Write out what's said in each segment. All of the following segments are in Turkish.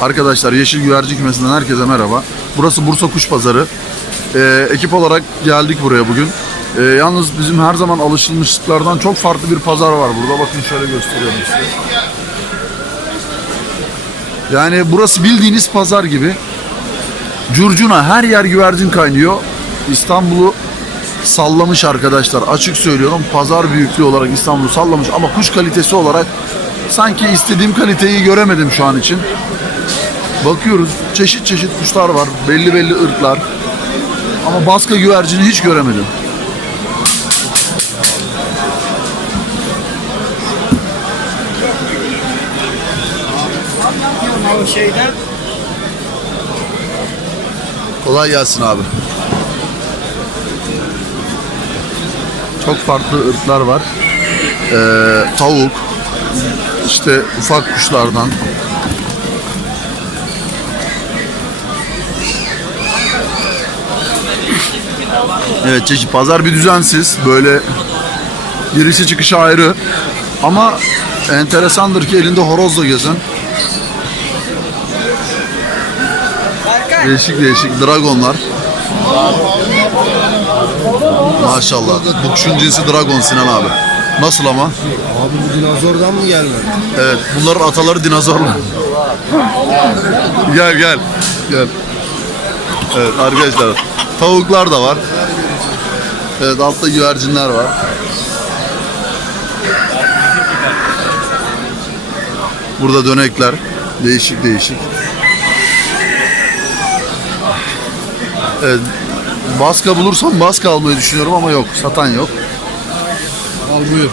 Arkadaşlar Yeşil Güvercin Kümesi'nden herkese merhaba. Burası Bursa Kuş Pazarı. Ee, ekip olarak geldik buraya bugün. Ee, yalnız bizim her zaman alışılmışlıklardan çok farklı bir pazar var burada. Bakın şöyle gösteriyorum size. Yani burası bildiğiniz pazar gibi. Curcuna her yer güvercin kaynıyor. İstanbul'u sallamış arkadaşlar. Açık söylüyorum pazar büyüklüğü olarak İstanbul'u sallamış ama kuş kalitesi olarak sanki istediğim kaliteyi göremedim şu an için. Bakıyoruz çeşit çeşit kuşlar var. Belli belli ırklar. Ama baska güvercini hiç göremedim. Şeyden Kolay gelsin abi. Çok farklı ırklar var. Ee, tavuk, işte ufak kuşlardan. Evet çeşit pazar bir düzensiz böyle girişi çıkışı ayrı ama enteresandır ki elinde horozla gezen Değişik değişik dragonlar. Maşallah. Bu kuşun cinsi dragon Sinan abi. Nasıl ama? Abi bu dinozordan mı gelmedi? Evet. Bunların ataları dinozorlar. gel gel. Gel. Evet arkadaşlar. Tavuklar da var. Evet altta güvercinler var. Burada dönekler. Değişik değişik. Evet. Baska bulursam baska almayı düşünüyorum ama yok. Satan yok. Al buyur.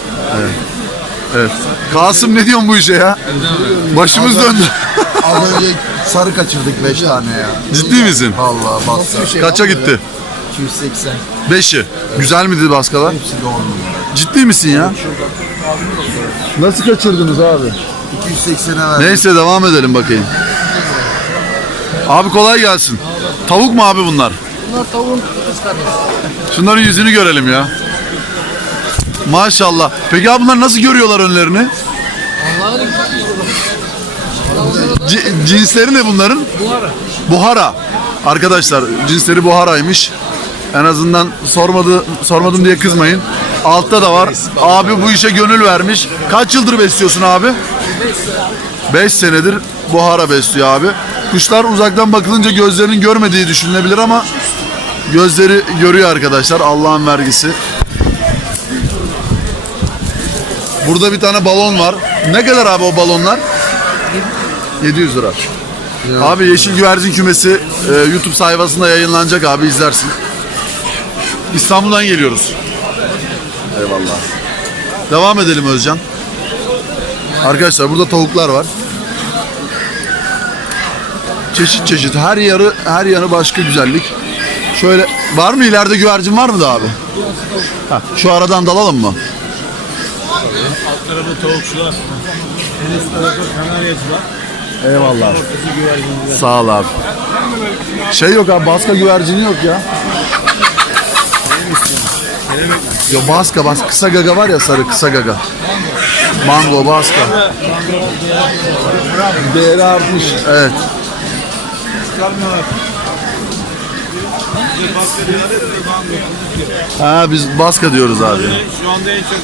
Evet. Kasım ne diyorsun bu işe ya? Başımız döndü. Az önce sarı kaçırdık 5 tane ya. Ciddi misin? Vallahi baska. Kaça gitti? 280. Beşi. Güzel miydi baskalar? Hepsi de 10 numara. Ciddi misin ya? Nasıl kaçırdınız abi? 280'e verdim. Neyse devam edelim bakayım. Abi kolay gelsin. Tavuk mu abi bunlar? Bunlar tavuğun kız kardeşi. Şunların yüzünü görelim ya. Maşallah. Peki abi bunlar nasıl görüyorlar önlerini? C- cinsleri ne bunların? buharı. Buhara. Arkadaşlar cinsleri buharaymış. En azından sormadı sormadım diye kızmayın. Altta da var. Abi bu işe gönül vermiş. Kaç yıldır besliyorsun abi? 5 senedir buhara besliyor abi. Kuşlar uzaktan bakılınca gözlerinin görmediği düşünülebilir ama gözleri görüyor arkadaşlar. Allah'ın vergisi. Burada bir tane balon var. Ne kadar abi o balonlar? 700 lira. Abi Yeşil Güvercin Kümesi e, YouTube sayfasında yayınlanacak abi izlersin. İstanbul'dan geliyoruz. Eyvallah. Devam edelim Özcan. Arkadaşlar burada tavuklar var. Çeşit çeşit her yarı her yanı başka güzellik. Şöyle var mı ileride güvercin var mı da abi? Ha, şu aradan dalalım mı? Alt tarafı tavukçular. En üst tarafı kanaryacılar. Eyvallah. Ortası. Sağ ol abi. Şey yok abi baska güvercini yok ya. Yo baska baska kısa gaga var ya sarı kısa gaga. Mango baska. Değeri artmış. Evet. Çıkarmıyorlar. Bir baskı diyorlar ya, bir bango. Ha biz baska diyoruz abi. Şu anda en çok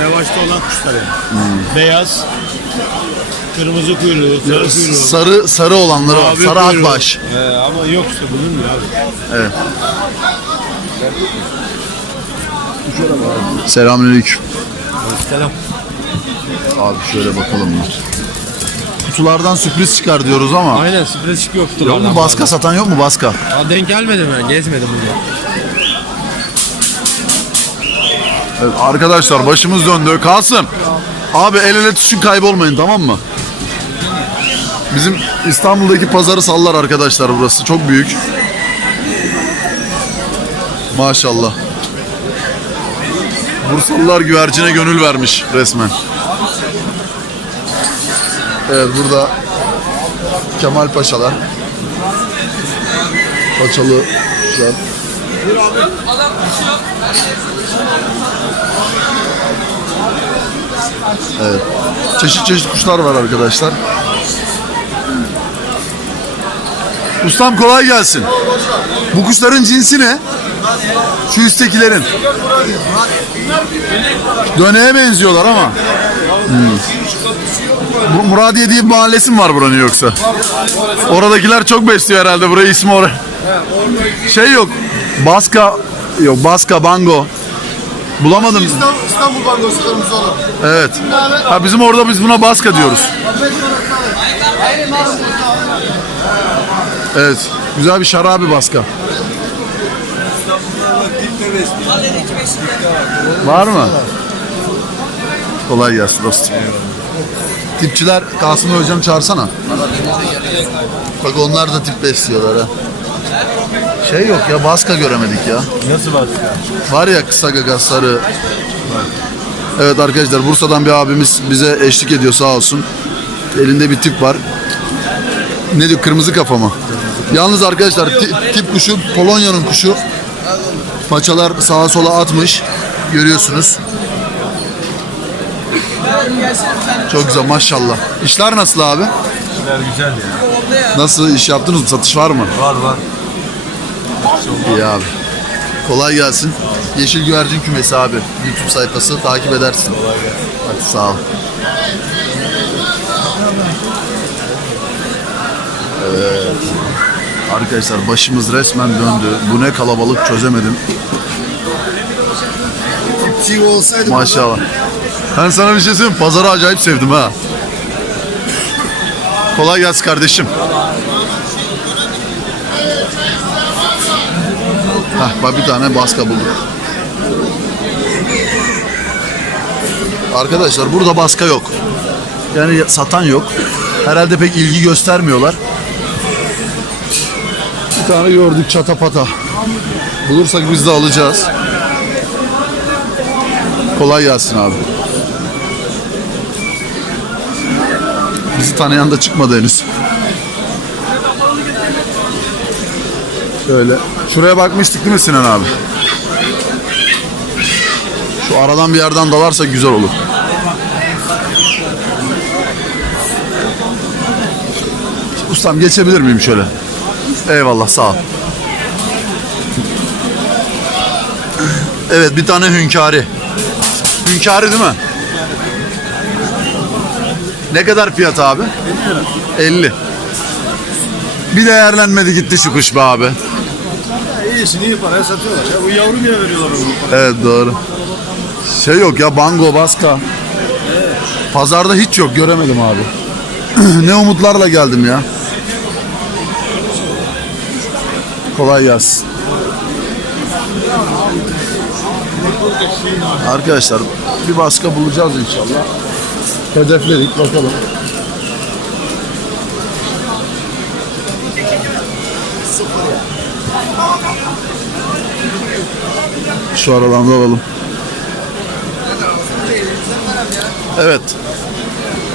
revaçta olan kuşlar yani. Beyaz, kırmızı kuyruğu, sarı kuyruğu. Sarı sarı olanları var. mavi Sarı kuyruğu. akbaş. Ee, ama yok işte bulunmuyor abi. Selamünaleyküm. Selam. Abi şöyle bakalım. mı? Kutulardan sürpriz çıkar diyoruz ama. Aynen sürpriz çıkıyor Yok kutulardan. mu baska satan yok mu baska? Aa, denk gelmedim ben, gezmedim burada. Evet, arkadaşlar başımız döndü. Kasım. Abi el ele tutuşun kaybolmayın tamam mı? Bizim İstanbul'daki pazarı sallar arkadaşlar burası. Çok büyük. Maşallah. Bursalılar güvercine gönül vermiş resmen. Evet burada Kemal Paşalar. Paçalı kuşlar. Evet. Çeşit çeşit kuşlar var arkadaşlar. Ustam kolay gelsin. Bu kuşların cinsi ne? Şu üsttekilerin. Döneğe benziyorlar ama. Hmm. Bu Muradiye diye bir mahallesi mi var buranın yoksa? Oradakiler çok besliyor herhalde burayı ismi oraya. Şey yok. Baska yok. Baska Bango. Bulamadım. İstanbul bangosu kırmızı olan. Evet. Ha bizim orada biz buna Baska diyoruz. Evet. Güzel bir şarabi Baska. Var mı? Kolay gelsin dostum. Tipçiler Kasım Hocam çağırsana. Bak onlar da tip besliyorlar ha. Şey yok ya Baska göremedik ya. Nasıl başka? Var ya kısa gagasları. Evet arkadaşlar Bursa'dan bir abimiz bize eşlik ediyor sağ olsun. Elinde bir tip var. Ne diyor kırmızı kafa mı? Yalnız arkadaşlar ti- tip kuşu Polonya'nın kuşu. Paçalar sağa sola atmış. Görüyorsunuz. Çok güzel maşallah. İşler nasıl abi? Güzel güzel ya. Nasıl iş yaptınız mı? Satış var mı? Var var. İyi abi. Kolay gelsin. Yeşil Güvercin Kümesi abi. YouTube sayfası takip edersin. Hadi sağ ol. Evet. Arkadaşlar başımız resmen döndü. Bu ne kalabalık çözemedim. Maşallah. Ben sana bir şey söyleyeyim. Pazarı acayip sevdim ha. Kolay gelsin kardeşim. Hah, bak bir tane baska bulduk. Arkadaşlar burada baska yok. Yani satan yok. Herhalde pek ilgi göstermiyorlar. Bir tane gördük çatapata. Bulursak biz de alacağız. Kolay gelsin abi. Bizi tanıyan da çıkmadı henüz. Şöyle. Şuraya bakmıştık değil mi Sinan abi? Şu aradan bir yerden dalarsak güzel olur. Ustam geçebilir miyim şöyle? Eyvallah sağ ol. Evet bir tane hünkâri. Hünkâri değil mi? Ne kadar fiyat abi? 50 Bir değerlenmedi gitti şu kuş be abi. İyisini iyi paraya satıyorlar. Ya bu yavru bile veriyorlar onu. Evet doğru. Şey yok ya bango baska. Pazarda hiç yok göremedim abi. ne umutlarla geldim ya. Kolay gelsin. Arkadaşlar bir baska bulacağız inşallah. Hedefledik bakalım. Şu aradan da alalım. Evet.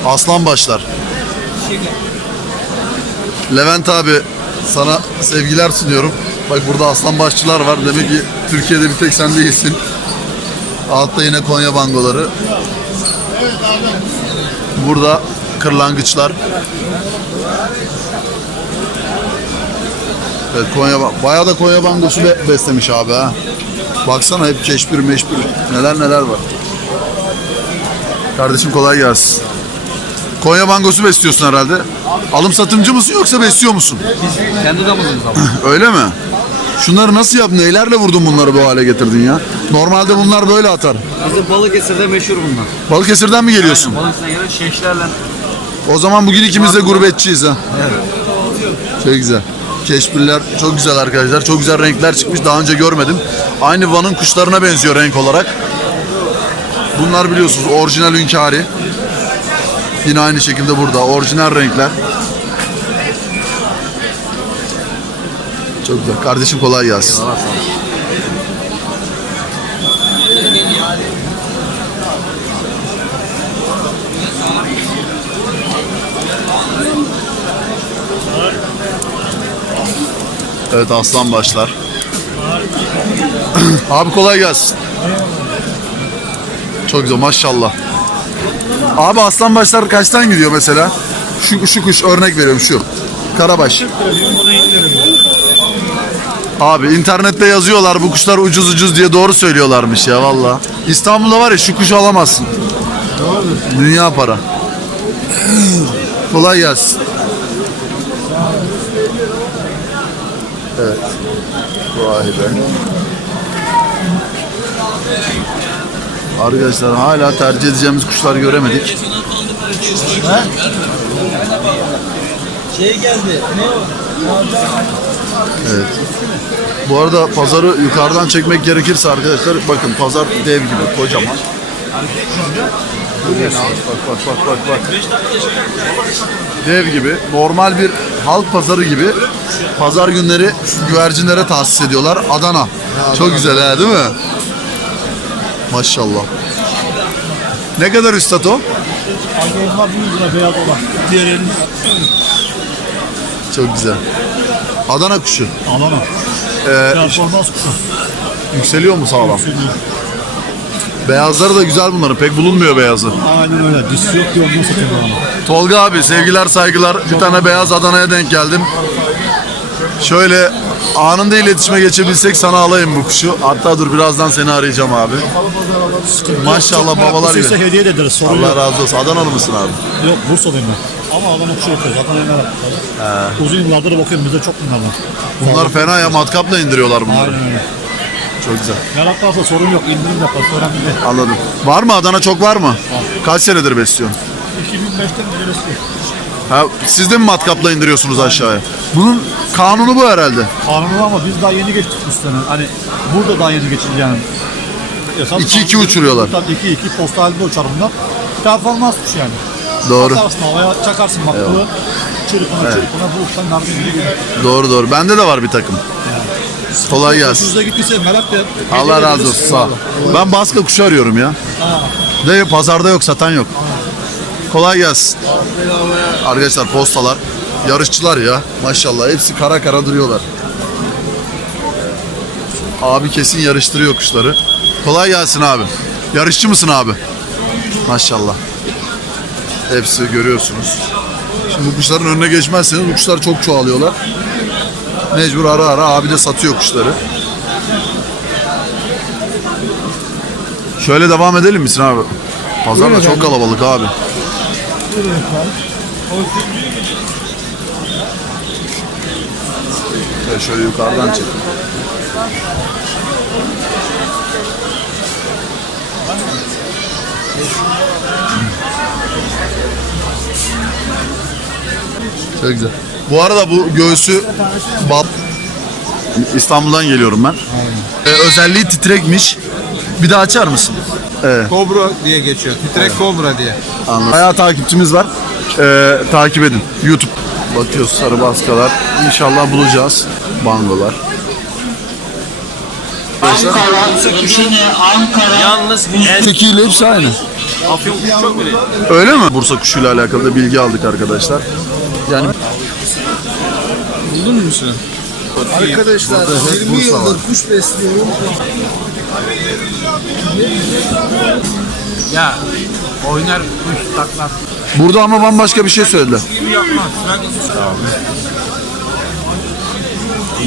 Aslan başlar. Levent abi sana sevgiler sunuyorum. Bak burada aslan başçılar var. Demek ki Türkiye'de bir tek sen değilsin. Altta yine Konya bangoları. Burada kırlangıçlar. Evet Konya bayağı da Konya bangosu be- beslemiş abi ha. Baksana hep keşpir meşpir neler neler var. Kardeşim kolay gelsin. Konya mangosu besliyorsun herhalde. Alım satımcı mısın yoksa besliyor musun? Kendi damızınız ama. Öyle mi? Şunları nasıl yaptın? Neylerle vurdun bunları bu hale getirdin ya? Normalde bunlar böyle atar. Bizim Balıkesir'de meşhur bunlar. Balıkesir'den mi geliyorsun? Balıkesir'e göre şeşlerle O zaman bugün ikimiz de gurbetçiyiz ha. Çok güzel. Keşbirler çok güzel arkadaşlar. Çok güzel renkler çıkmış. Daha önce görmedim. Aynı Van'ın kuşlarına benziyor renk olarak. Bunlar biliyorsunuz orijinal hünkâri. Yine aynı şekilde burada. Orijinal renkler. Çok güzel. Kardeşim kolay gelsin. Evet aslan başlar. Abi kolay gelsin. Çok güzel maşallah. Abi aslan başlar kaçtan gidiyor mesela? Şu, şu kuş örnek veriyorum şu. Karabaş. Abi internette yazıyorlar bu kuşlar ucuz ucuz diye doğru söylüyorlarmış ya valla. İstanbul'da var ya şu kuşu alamazsın. Dünya para. Kolay gelsin. Evet. Vay be. Arkadaşlar hala tercih edeceğimiz kuşlar göremedik. Şey geldi. Ne o? Evet. Bu arada pazarı yukarıdan çekmek gerekirse arkadaşlar bakın pazar dev gibi kocaman. Bak bak bak bak bak. Dev gibi normal bir halk pazarı gibi pazar günleri güvercinlere tahsis ediyorlar. Adana. Çok güzel ha değil mi? Maşallah. Ne kadar üstad o? 100 lira beyaz olan. Diğerinin Çok güzel. Adana kuşu. Alana. Ee, Performans kuşu. yükseliyor mu sağlam? Beyazları da güzel bunların. Pek bulunmuyor beyazı. Aynen öyle. Dişi yok diyor satayım ben onu. Tolga abi sevgiler saygılar. Bir tane beyaz Adana'ya denk geldim. Şöyle anında iletişime geçebilsek sana alayım bu kuşu. Hatta dur birazdan seni arayacağım abi. Maşallah babalar gibi. hediye ederiz. Sorun Allah yok. razı olsun. Adanalı mısın abi? Yok Bursa'dayım ben. Ama Adana kuşu yapıyoruz. Adana'ya merak Uzun yıllardır bakıyorum bizde çok bunlar var. Bunlar fena ya matkapla indiriyorlar bunları. Aynen öyle. Çok güzel. Merak varsa sorun yok. İndirim yaparız. Önemli değil. Anladım. Var mı Adana çok var mı? Kaç senedir besliyorsun? 2005'ten beri besliyor. Ha, siz de mi matkapla indiriyorsunuz aşağıya? Bunun kanunu bu herhalde. Kanunu ama biz daha yeni geçtik bu sene. Hani burada daha yeni geçildi yani. Esas 2-2 kanunu- uçuruyorlar. Tabii 2-2 posta halinde uçar bunlar. Performansmış yani. Doğru. Atarsın havaya çakarsın bak bu çırpına çırpına bu uçtan nargile gibi gelir. Doğru doğru. Bende de var bir takım. Kolay gelsin. Hoşunuza gittiyse merak da Allah razı olsun sağ ol. Ben baska kuşu arıyorum ya. De pazarda yok satan yok. Kolay gelsin. Arkadaşlar postalar. Yarışçılar ya. Maşallah hepsi kara kara duruyorlar. Abi kesin yarıştırıyor kuşları. Kolay gelsin abi. Yarışçı mısın abi? Maşallah. Hepsi görüyorsunuz. Şimdi bu kuşların önüne geçmezseniz bu kuşlar çok çoğalıyorlar. Mecbur ara ara abi de satıyor kuşları. Şöyle devam edelim misin abi? Pazar da çok kalabalık abi. Evet, şöyle yukarıdan çek. Çok güzel. Bu arada bu göğsü bal İstanbul'dan geliyorum ben. Ee, özelliği titrekmiş. Bir daha açar mısın? Evet. Kobra diye geçiyor. Titrek Kobra diye. Anladım. Bayağı takipçimiz var. Ee, takip edin. YouTube. Bakıyoruz sarı baskalar. İnşallah bulacağız. Bangolar. Ankara, Yalnız en Tekiyle hepsi aynı. afyon kuşu çok. Öyle mi? Bursa kuşuyla alakalı da bilgi aldık arkadaşlar. Yani Arkadaşlar 20 yıldır kuş besliyorum. Ya oynar kuş taklar. burada ama bambaşka bir şey söylediler.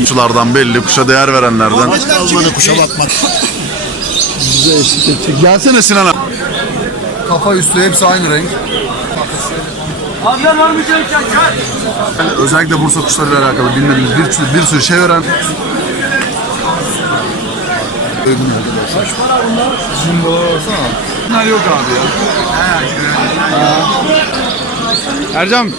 Kuşlardan belli, kuşa değer verenlerden. Almadı kuşa bakmak. Gelsene Sinan abi. Kafa üstü hepsi aynı renk. Abi var mı çay? Yani özellikle Bursa kuşlarıyla alakalı bilmediğimiz bir sürü, bir sürü şey öğren. Bunlar yok abi ya. Ercan